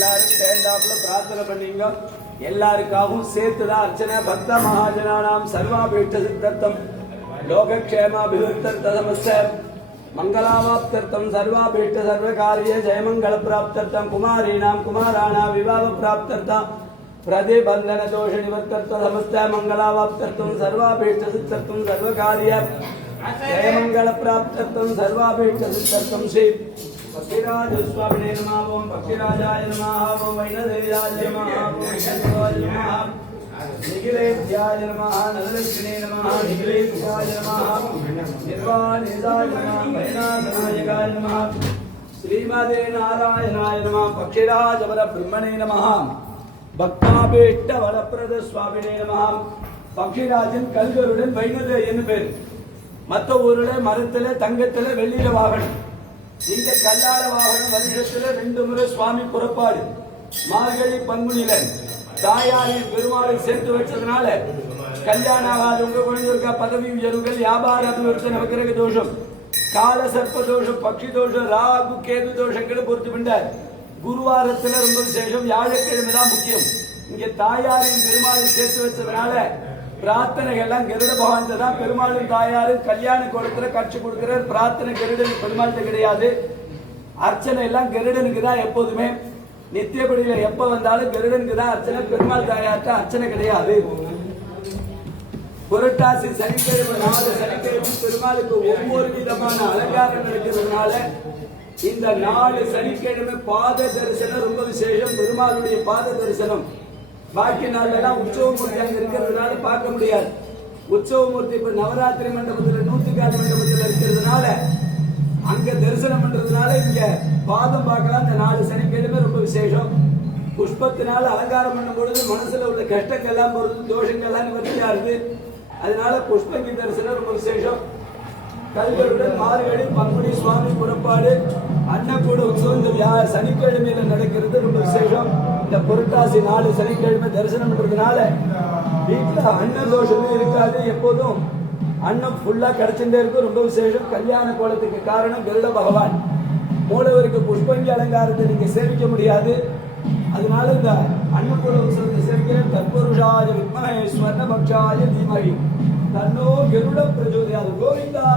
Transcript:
எல்லாரும் சேர்ந்தாப்புல பிரார்த்தனை பண்ணீங்க. எல்லாருக்காகவும் சேர்த்துதான் அர்ச்சனை. பக்த மகாஜனானாம் சர்வாபீஷ்ட சித்தர்த்தம் லோகக்ஷேமாபிவிருத்தர்த்த சமஸ்த மங்களாவாப்தர்த்தம் சர்வாபீஷ்ட சர்வகாரிய ஜெயமங்கள பிராப்தர்த்தம் குமாரீணாம் குமாராணாம் விவாஹ பிராப்தர்த்தம் பிரதிபந்தன தோஷ நிவர்த்தர்த்த சமஸ்த மங்களாவாப்தர்த்தம் சர்வாபீஷ்ட சித்தர்த்தம் சர்வகாரிய जयमंगल प्राप्तत्वं सर्वाभीष्ट सिद्धत्वं श्री पक्षिराज स्वामिने नमः ओम पक्षिराजाय नमः ओम वैनदेयाय नमः ओम शंकराय नमः निखिलेभ्याय नमः नरलक्ष्मीने नमः निखिलेभ्याय नमः निर्वाणेदाय नमः वैनाथनायकाय नमः श्रीमते नारायणाय नमः पक्षिराज वर ब्रह्मणे नमः भक्ताभीष्ट वरप्रद स्वामिने नमः पक्षिराजन कल्गरुடன் வைனதேயன் பேர். மற்ற ஊர்ல மரத்துல தங்கத்துல வெள்ளியில வாகனம், இங்க கல்லால வாகனம். வருஷத்துல 2 முறை சுவாமி புறப்பாடு. மார்கழி பங்குனில தாயாரின் பெருமாளை சேர்த்து வச்சதுனால கல்யாணம் ஆகாதவங்க, குழந்தைகளுக்கு பதவி உயர்வுகள், வியாபார அபிவிருத்தி, நவகிரக தோஷம், கால சர்ப்ப தோஷம், பக்ஷி தோஷம், ராகு கேது தோஷங்களை பொறுத்து பண்ணார். குருவாரத்துல ரொம்ப விசேஷம். வியாழக்கிழமை தான் முக்கியம். இங்க தாயாரின் பெருமாளை சேர்த்து வச்சதுனால பிரார்த்தனைகள்லாம் கருட பகவான் தான். பெருமாளும் தாயாரும் கல்யாண கோலத்துல கட்சி கொடுக்கிறார். பிரார்த்தனை கருடன் பெருமாள்கிட்ட கிடையாது. அர்ச்சனை எல்லாம் கருடனுக்கு தான் எப்போதுமே. நித்தியபடியில எப்ப வந்தாலும் கருடனுக்கு தான் அர்ச்சனை. பெருமாள் தாயார்ட்ட அர்ச்சனை கிடையாது. புரட்டாசி சனிக்கிழமை 4 சனிக்கிழமை பெருமாளுக்கு ஒவ்வொரு விதமான அலங்காரம் நடக்கிறதுனால இந்த 4 சனிக்கிழமை பாத தரிசனம் ரொம்ப விசேஷம். பெருமாளுடைய பாத தரிசனம். பாக்கி நாள்லாம் உற்சவமூர்த்தி அங்க இருக்கிறதுனால பார்க்க முடியாது. உற்சவமூர்த்தி இப்ப நவராத்திரி மண்டபத்துல 100 மண்டபத்துல இருக்கிறதுனால அங்க தரிசனம் பண்றதுனால இங்க பாதம் பார்க்கலாம். இந்த 4 சனிக்கிழமை ரொம்ப விசேஷம். புஷ்பத்தினால அலங்காரம் பண்ணும் பொழுது மனசுல உள்ள கஷ்டங்கள் எல்லாம் பொறுத்து தோஷங்கள் எல்லாம் நிவர்த்தியா இருக்கு. அதனால புஷ்பங்கி தரிசனம் ரொம்ப விசேஷம். கல்களுடன் மார்கழி பங்குனி சுவாமி புறப்பாடு அன்னக்கூட உற்சவம் இந்த சனிக்கிழமையில நடக்கிறது ரொம்ப விசேஷம். இந்த புரட்டாசி 4 சனிக்கிழமை தரிசனம் பண்றதுனால வீட்டுல அன்ன தோஷமே இருக்காது. எப்போதும் அன்னம் ஃபுல்லா கிடைச்சுட்டே இருக்கும். ரொம்ப விசேஷம். கல்யாண கோலத்துக்கு காரணம் கருட பகவான். மூலவருக்கு புஷ்பங்கி அலங்காரத்தை நீங்க சேவிக்க முடியாது. அதனால இந்த அன்னக்கூட உற்சவத்தை சேவிக்கிற தற்புருஷாய வித்மஹே ஸ்வர்ணபக்ஷாய தீமஹி தன்னோ கருட பிரச்சோதயாத். கோவிந்தா.